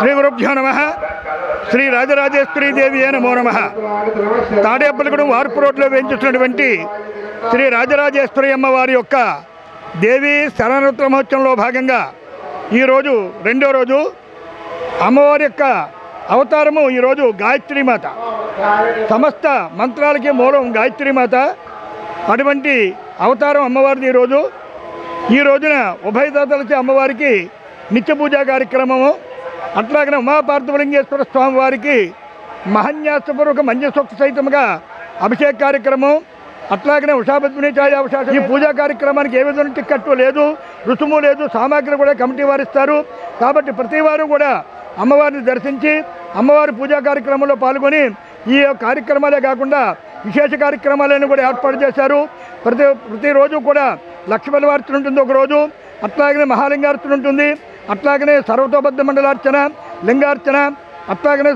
శ్రీ గురుభ్యో నమః. శ్రీ రాజరాజేశ్వరీ దేవి నమో నమః. తాడేపల్లిగూడెం వార్పు రోడ్లో వేయించుతున్నటువంటి శ్రీ రాజరాజేశ్వరి అమ్మవారి యొక్క దేవి శరణోత్తర మహోత్సవంలో భాగంగా ఈరోజు రెండో రోజు అమ్మవారి యొక్క అవతారము. ఈరోజు గాయత్రీమాత, సమస్త మంత్రాలకి మూలం గాయత్రీమాత. అటువంటి అవతారం అమ్మవారిది ఈరోజు. ఈ రోజున ఉభయదాతలచే అమ్మవారికి నిత్య పూజా కార్యక్రమము, అట్లాగనే ఉమాపార్థవలింగేశ్వర స్వామి వారికి మహన్యాసపూర్వక మంజసోక్త సహితంగా అభిషేక కార్యక్రమం, అట్లాగనే ఉషాపద్మిని ఛాయావకాశం. ఈ పూజా కార్యక్రమానికి ఏ విధమైన టిక్కెట్టు లేదు, రుసుము లేదు, సామాగ్రి కూడా కమిటీ వారు ఇస్తారు. కాబట్టి ప్రతి వారు కూడా అమ్మవారిని దర్శించి అమ్మవారి పూజా కార్యక్రమంలో పాల్గొని ఈ కార్యక్రమాలే కాకుండా విశేష కార్యక్రమాలను కూడా ఏర్పాటు చేశారు. ప్రతిరోజు కూడా లక్ష్మీవార్చన ఉంటుంది ఒకరోజు, అట్లాగనే మహాలింగార్చన ఉంటుంది, అట్లాగనే సర్వతోబద్ధ మండలార్చన, లింగార్చన, అట్లాగనే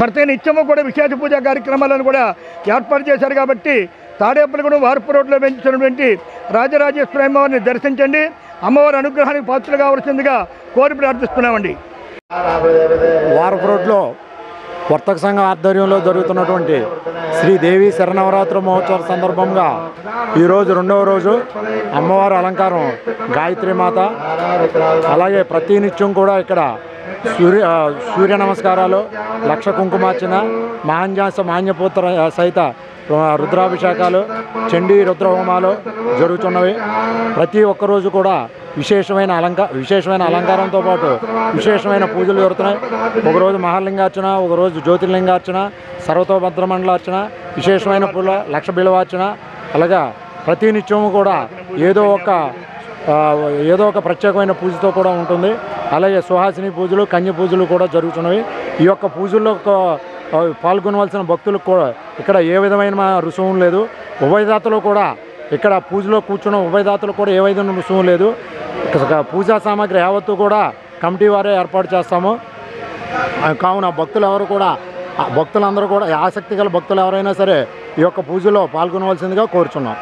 ప్రతి నిత్యము కూడా విశేష పూజా కార్యక్రమాలను కూడా ఏర్పాటు చేశారు. కాబట్టి తాడేపల్లిగూడెం వార్పు రోడ్లో పెంచుతున్నటువంటి రాజరాజేశ్వరి అమ్మవారిని దర్శించండి. అమ్మవారి అనుగ్రహానికి పాత్రలు కావాల్సిందిగా కోరి ప్రార్థిస్తున్నామండి. వార్పు రోడ్లో వర్తక సంఘం ఆధ్వర్యంలో జరుగుతున్నటువంటి శ్రీదేవి శరన్నవరాత్రి మహోత్సవ సందర్భంగా ఈరోజు రెండవ రోజు అమ్మవారి అలంకారం గాయత్రీమాత. అలాగే ప్రతినిత్యం కూడా ఇక్కడ సూర్య నమస్కారాలు, లక్ష కుంకుమార్చన, మహాన్యాస మాన్యపుత్ర సహిత రుద్రాభిషేకాలు, చండీ రుద్రహోమాలు జరుగుతున్నవి. ప్రతి ఒక్కరోజు కూడా విశేషమైన అలంకారంతో పాటు విశేషమైన పూజలు జరుగుతున్నాయి. ఒకరోజు మహాలింగార్చన, ఒకరోజు జ్యోతిర్లింగార్చన, సర్వతోభద్ర మండలార్చన, విశేషమైన పూల లక్ష బిలవార్చన. అలాగా ప్రతినిత్యము కూడా ఏదో ఒక ప్రత్యేకమైన పూజతో కూడా ఉంటుంది. అలాగే సుహాసిని పూజలు, కన్య పూజలు కూడా జరుగుతున్నవి. ఈ యొక్క పూజల్లో పాల్గొనవలసిన భక్తులకు కూడా ఇక్కడ ఏ విధమైన రుసుము లేదు. ఉభయదాతలు కూడా ఇక్కడ పూజలో కూర్చున్న ఉభయదాతలు కూడా ఏ విధమైన రుసుము లేదు. పూజా సామాగ్రి యావత్తు కూడా కమిటీ వారే ఏర్పాటు చేస్తాము. కావున భక్తులందరూ కూడా ఆసక్తి గల భక్తులు ఎవరైనా సరే ఈ యొక్క పూజలో పాల్గొనవలసిందిగా కోరుచున్నాం.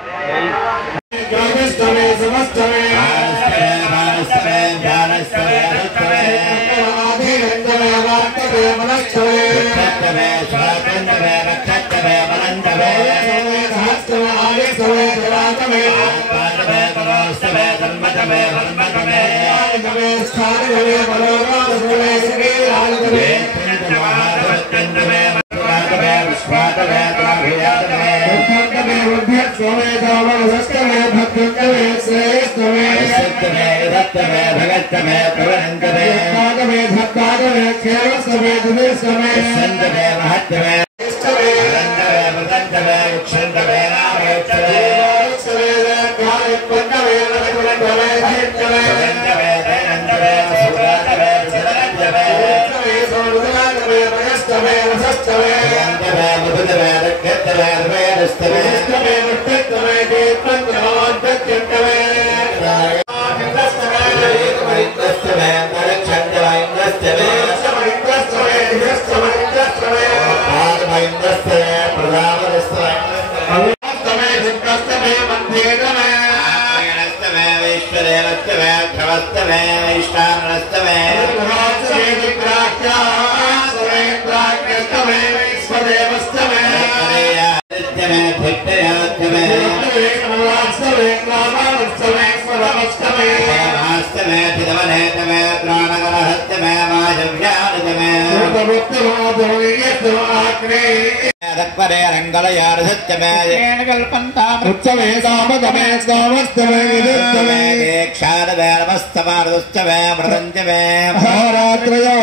క్షారత్రయో